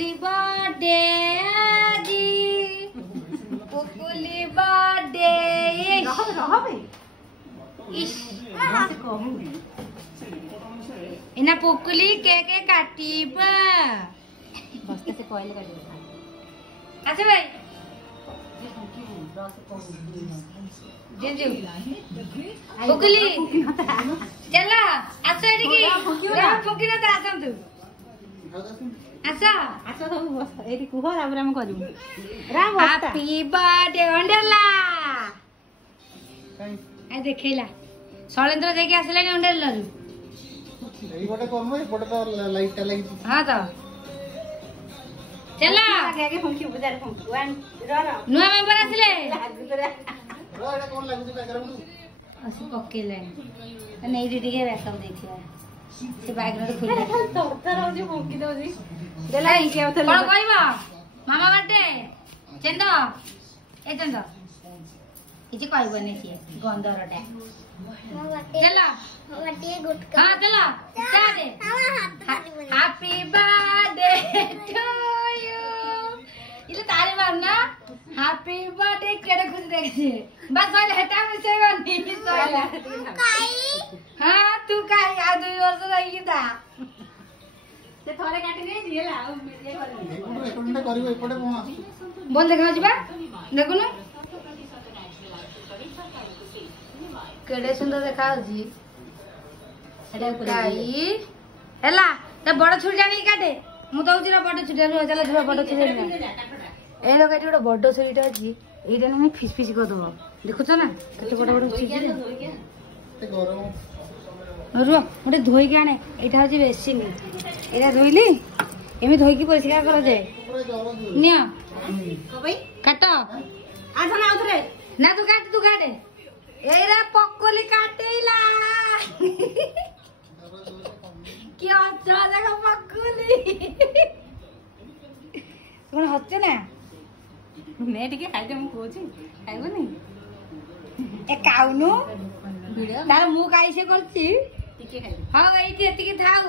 पुकुली birthday आजी पुकुली birthday इना पुकुली cake काटिबा बस्ते से कोइल काटिबा अच्छा भाई पुकुली चला आस एडिकी फुकी न आसम तू अच्छा अच्छा सब बस एडी कुह राम राम करू राम हैप्पी बर्थडे अंडरला ए देखैला शैलेंद्र देखि आसले ने अंडरला रु एई गोटे करमो ए गोटे तो लाइट टा लागि हां तो चला आगे आगे फुकी बुझार फुकी वन रो नुआ मेंबर आसले रो एटा कोन लागु छै बैकग्राउंड असि पकेले नै रे टिके बैकअप देखिया से बैकग्राउंड खुल तो तर जे फुकी दो जी देला ई के उठले कोन कहबो मामा बर्थडे चंद ए चंद इजे कहबो नै छी गंदरटा चला बर्थडे गुटका हां चला चा दे हैप्पी बर्थडे टू यू इले ताली मारना हैप्पी बर्थडे केडे खुश देखे बस होले हटा में से बनी सोला काई हां तू काई आ 2 वर्ष रही था से थोड़े काटी दे दिला आ ये कर करबो एपटे कोन बोल देखा जिबा देखो ना केडे सुंदर देखा जी एटा काई हला ते बड़ छुरी जानी काटे मु तो उजरा बड़ छुरी रो चला धुरा बड़ छुरी ए लोग एटी बड़ बड़ छुरीटा अछि एटा ने फिस फिस कर दबो देखु छ ना कते बड़ बड़ छुरी ते गरम रुआ मोटे धोई के आने एटा हजी बेसी नी एटा धोइली एमे धोई की परिष्कार कर दे निया को भाई काट आ ना उधरे ना तू काट एरा पक्कोली काटेला क्या अच्छा लगा पक्कोली कोन हচ্ছে ना मैं टिके खाइते मु कोची खाइबो नहीं ए काउनु वीडियो तार मु काई से करछि टिके खाइ हां भाई टिके थाउ